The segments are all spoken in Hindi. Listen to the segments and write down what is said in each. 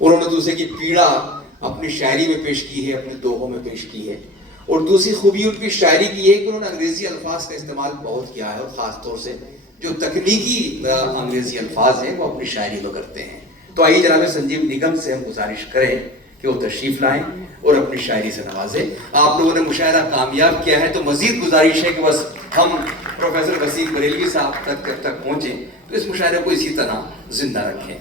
उन्होंने दूसरे की पीड़ा अपनी शायरी में पेश की है, अपने दोहों में पेश की है। और दूसरी खूबी उनकी शायरी की है कि उन्होंने अंग्रेजी अल्फाज का इस्तेमाल बहुत किया है, और ख़ास तौर से जो तकनीकी अंग्रेजी अल्फाज हैं वो अपनी शायरी में करते हैं। तो आइए जनाब संजीव निगम से हम गुजारिश करें कि वो तशरीफ़ लाएं और अपनी शायरी से नवाजें। आप लोगों ने मुशायरा कामयाब किया है, तो मज़ीद गुजारिश है कि बस हम प्रोफेसर वसीम बरेलवी साहब तक जब तक पहुँचें तो इस मुशायरे को इसी तरह जिंदा रखें।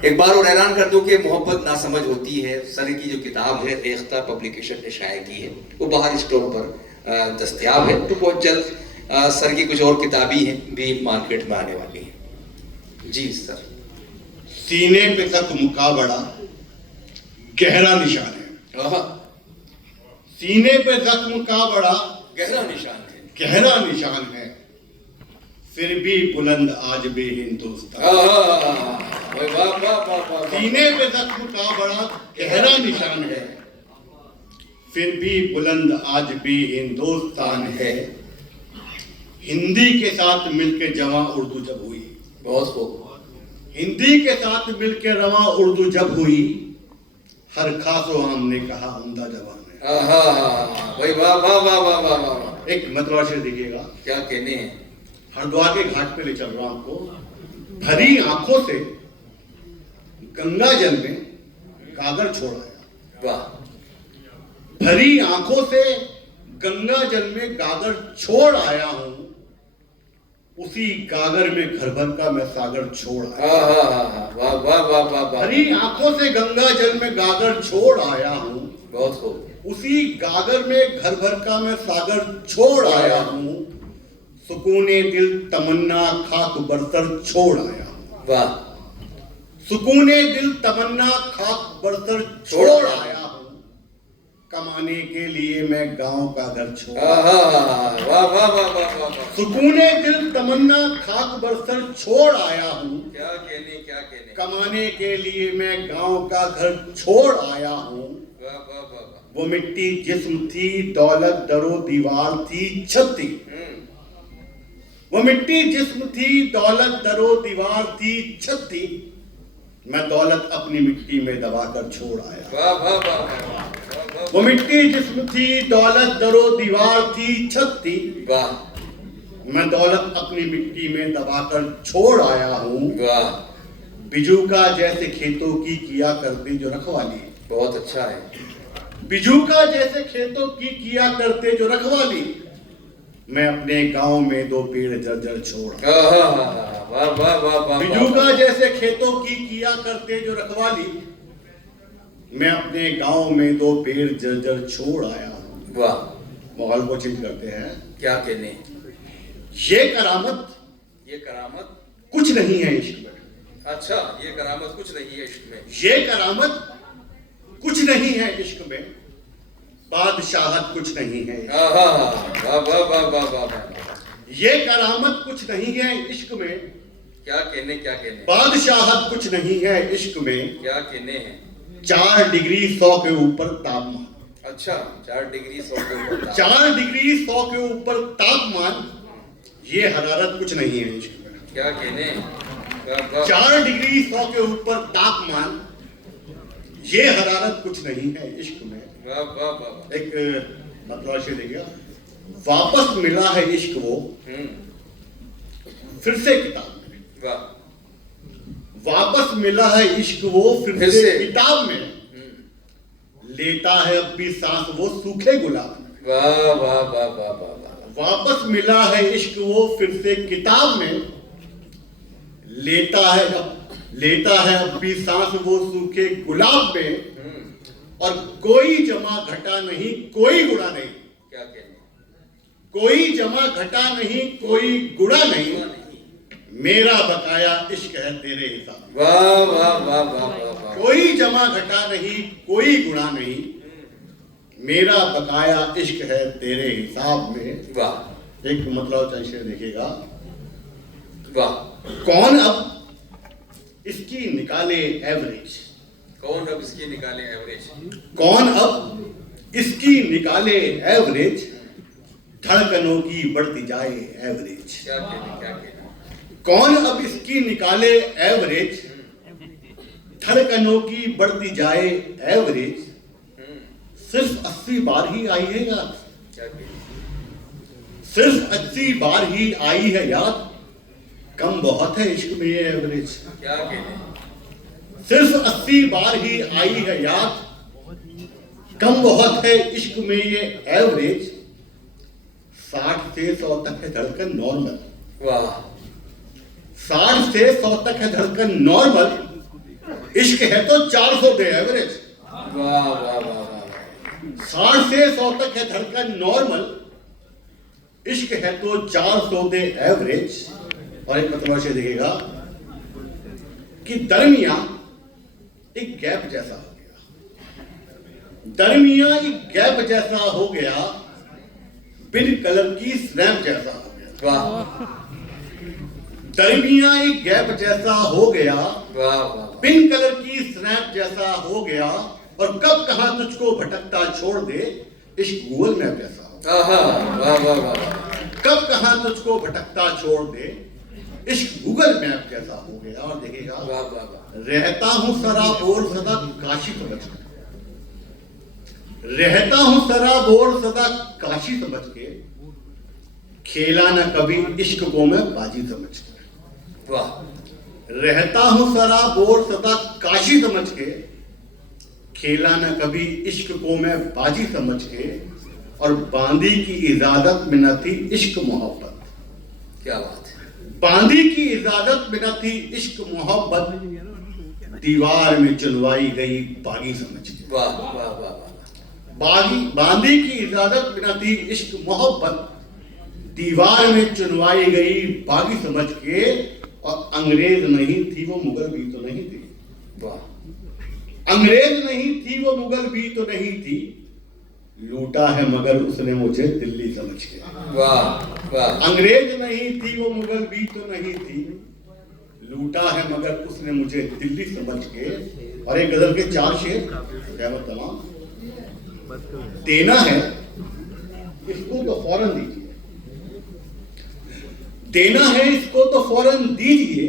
एक बार और ऐलान कर दूं कि मोहब्बत ना समझ होती है सर की जो किताब है, रेख्ता पब्लिकेशन ने शाया की है, वो बाहर स्टोर पर दस्तयाब है। तो बहुत जल्द सर की कुछ और किताबी हैं भी मार्केट में आने वाली हैं। जी सर। सीने पे तक मुकाबड़ा गहरा निशान है। सीने पे जख्म का बड़ा गहरा निशान है, गहरा निशान है, फिर भी बुलंद आज भी हिंदुस्तान। सीने पे जख्म का बड़ा गहरा निशान है, फिर भी बुलंद आज भी हिंदुस्तान है। हिंदी के साथ मिलकर जवां उर्दू जब हुई, बहुत खूब। हिंदी के साथ मिलकर रवां उर्दू जब हुई, हर खासो हमने कहा उम्दा जवान है। भाई वाह वाह वाह वाह वाह वाह। एक मतला शेर देखिएगा, क्या कहने हैं। हरिद्वार के घाट पे ले चल रहा हूं आपको। भरी आंखों से गंगा जल में गागर छोड़ आया। वाह। भरी आंखों से गंगा जल में गागर छोड़ आया हूं, उसी गागर में घर भर का मैं सागर छोड़ आया। वाह वाह वाह वाह। भरी आंखों से गंगा जल में गागर छोड़ आया हूं, बहुत खूब। उसी गागर में घर भर का मैं सागर छोड़ आया हूं, सुकूने दिल तमन्ना खाक बरसर छोड़ आया हूं। वाह। सुकूने दिल तमन्ना खाक बरसर छोड़ आया हूं, कमाने के लिए मैं गांव का घर छोड़। वाह वाह वाह वाह। सुकूने दिल तमन्ना खाक बरसर छोड़ आया हूं, क्या कहने क्या कहने। कमाने के लिए मैं गांव का घर छोड़ आया हूं। वाह वाह वाह। वो मिट्टी जिस्म थी, दौलत दरो दीवार थी, छत थी। वो मिट्टी जिस्म थी, दौलत दरो दीवार थी, छत थी, मैं दौलत अपनी मिट्टी में दबाकर छोड़ आया। वाह वाह वाह। वो मिट्टी जिस्म थी, दौलत दरो दीवार थी, छत थी, वाह। मैं दौलत अपनी मिट्टी में दबाकर छोड़ आया हूँ। वाह। बिजू का जैसे खेतों की किया करते जो रखवाली। बहुत अच्छा है। बिजू का जैसे खेतों की किया करते जो रखवाली, मैं अपने गांव में दो पेड़ जर्जर छोड़। वाह वाह वाह। बिजू का जैसे खेतों की किया करते जो रखवाली, मैं अपने गांव में दो पेड़ जर्जर छोड़ आया हूँ। वाह। माहौल को चेंज करते हैं। क्या कहने। ये करामत, ये करामत कुछ नहीं है इश्क में। अच्छा, ये करामत कुछ नहीं है इश्क में। ये करामत कुछ नहीं है इश्क में, बादशाहत कुछ नहीं है। वाह वाह वाह वाह वाह। ये करामत कुछ नहीं है इश्क में, क्या कहने क्या कहने। बादशाहत कुछ नहीं है इश्क में, क्या कहने हैं। 4 डिग्री 100 के ऊपर तापमान। अच्छा, 4 डिग्री 100 के ऊपर। 4 डिग्री 100 के ऊपर तापमान, ये हरारत कुछ नहीं है इश्क में। क्या कहने। 4 डिग्री 100 के ऊपर तापमान, ये हरारत कुछ नहीं है इश्क में। वाह वाह वाह। एक मतलब से देखिए, वापस मिला है इश्क वो फिर से किताब में। वाह। वापस मिला है इश्क वो फिर से किताब में, लेता है अब भी सांस वो सूखे गुलाब में। वाह वाह वाह वाह वाह। वापस मिला है इश्क वो फिर से किताब में, लेता है अब भी सांस वो सूखे गुलाब में, और कोई जमा घटा नहीं कोई गुणा नहीं। क्या कहने। कोई जमा घटा नहीं कोई गुणा नहीं, मेरा बकाया इश्क है तेरे हिसाब। वाह वाह वाह वाह। कोई जमा घटा नहीं कोई गुणा नहीं, मेरा बकाया इश्क है तेरे हिसाब में। वाह। एक मतलब शेर देखिएगा। वाह। कौन अब इसकी निकाले एवरेज। कौन अब इसकी निकाले एवरेज। कौन अब इसकी निकाले एवरेज, धड़कनों की बढ़ती जाए एवरेज। क्या कहने क्या कहने। कौन अब इसकी निकाले एवरेज, धड़कनों की बढ़ती जाए एवरेज, सिर्फ 80 बार ही आई है याद, सिर्फ 80 बार ही आई है याद, कम बहुत है इश्क में ये एवरेज। सिर्फ 80 बार ही आई है याद, कम बहुत है इश्क में ये एवरेज। 60 से 100 तक है धड़कन नॉर्मल, वाह। 60 से 100 तक है धड़कन नॉर्मल, इश्क है तो 400 दे एवरेज। वाह वाह वाह। 60 से 100 तक है धड़कन नॉर्मल, इश्क है तो 400 दे एवरेज। और एक मतलब से देखिएगा कि दरमिया एक गैप जैसा हो गया, दरमिया एक गैप जैसा हो गया, बिन कलर की स्नैप जैसा हो गया। वाह। दरमिया एक गैप जैसा हो गया, वाह वाह। पिंक कलर की स्नैप जैसा हो गया, और कब कहां तुझको भटकता छोड़ दे, इश्क गूगल मैप जैसा हो। वाह वाह वाह। कब कहां तुझको भटकता छोड़ दे, इश्क गूगल मैप जैसा हो गया। और देखिएगा, वाह वाह वाह। रहता हूं सराबोर सदा काशी समझ के, रहता हूं सराबोर सदा काशी समझ के, खेला न कभी इश्क को मैं बाजी समझ के। वाह। रहता हूं सराबोर सदा काशी समझ के, खेला न कभी इश्क को मैं बाजी समझ के, और बांदी की इजाजत में न थी इश्क मोहब्बत। क्या बात है। बांदी की इजाजत में न थी इश्क मोहब्बत, दीवार में चुनवाई गई बागी समझ के। वाह वाह वाह। बांदी की इजाजत में न थी इश्क मोहब्बत, दीवार में चुनवाई गई बागी समझ के, और अंग्रेज नहीं थी वो मुगल भी तो नहीं थी। वाह। अंग्रेज नहीं थी वो मुगल भी तो नहीं थी, लूटा है मगर उसने मुझे दिल्ली समझ के। वाह वाह। अंग्रेज नहीं थी वो मुगल भी तो नहीं थी, लूटा है मगर उसने मुझे दिल्ली समझ के। और एक गजल के 4 शेर तमाम। देना है इसको तो फौरन दीजिए, देना है इसको तो फौरन दीजिए,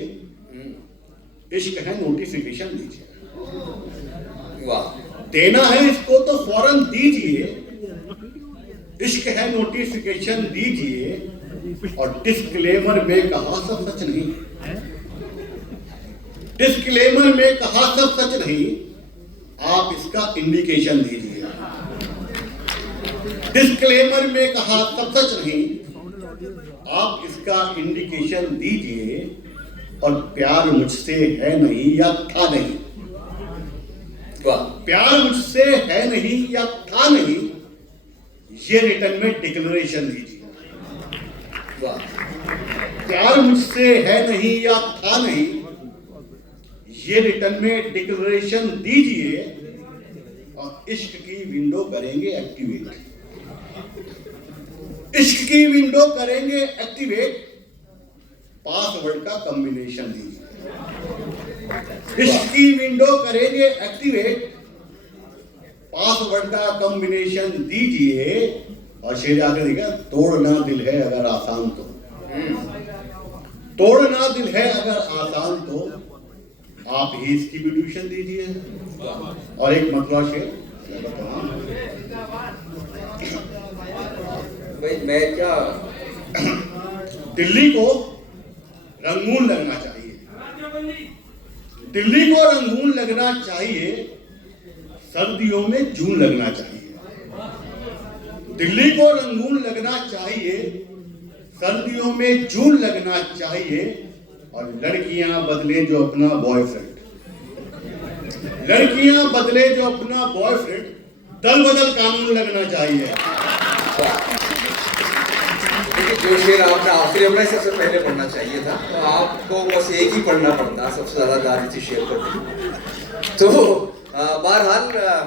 इश्क है नोटिफिकेशन दीजिए। वाह। देना है इसको तो फौरन दीजिए, इश्क है नोटिफिकेशन दीजिए, और डिस्क्लेमर में कहा सब सच नहीं, डिस्क्लेमर में कहा सब सच नहीं, आप इसका इंडिकेशन दीजिए। डिस्क्लेमर में कहा सब सच नहीं, आप इसका इंडिकेशन दीजिए, और प्यार मुझसे है नहीं या था नहीं। वाह। प्यार मुझसे है नहीं या था नहीं, ये रिटर्न में डिक्लेरेशन दीजिए। वाह। प्यार मुझसे है नहीं या था नहीं, ये रिटर्न में डिक्लेरेशन दीजिए, और इश्क की विंडो करेंगे एक्टिवेट। इश्क की विंडो करेंगे एक्टिवेट, पासवर्ड का कॉम्बिनेशन दीजिए। इश्क की विंडो करेंगे एक्टिवेट, पासवर्ड का कॉम्बिनेशन दीजिए। और शेर आगे देखा, तोड़ना दिल है अगर आसान तो, तोड़ना दिल है अगर आसान तो, आप ही इसकी भी ट्यूशन दीजिए। और एक मतलब शेर भाई, मैं क्या, दिल्ली को रंगून लगना चाहिए, दिल्ली को रंगून लगना चाहिए, सर्दियों में जून लगना चाहिए। दिल्ली को रंगून लगना चाहिए, सर्दियों में जून लगना चाहिए, और लड़कियां बदले जो अपना बॉयफ्रेंड, लड़कियां बदले जो अपना बॉयफ्रेंड, दल बदल कानून लगना चाहिए। जो शेर आपने आखिरी अपने सबसे पहले पढ़ना चाहिए था, तो आपको बस एक ही पढ़ना पड़ता, सबसे ज्यादा दाद इसी शेर पर। तो बहरहाल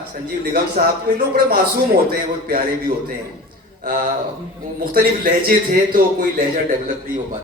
संजीव निगम साहब, इन लोग बड़े मासूम होते हैं, बहुत प्यारे भी होते हैं। मुख्तलिफ लहजे थे तो कोई लहजा डेवलप नहीं हो पाता।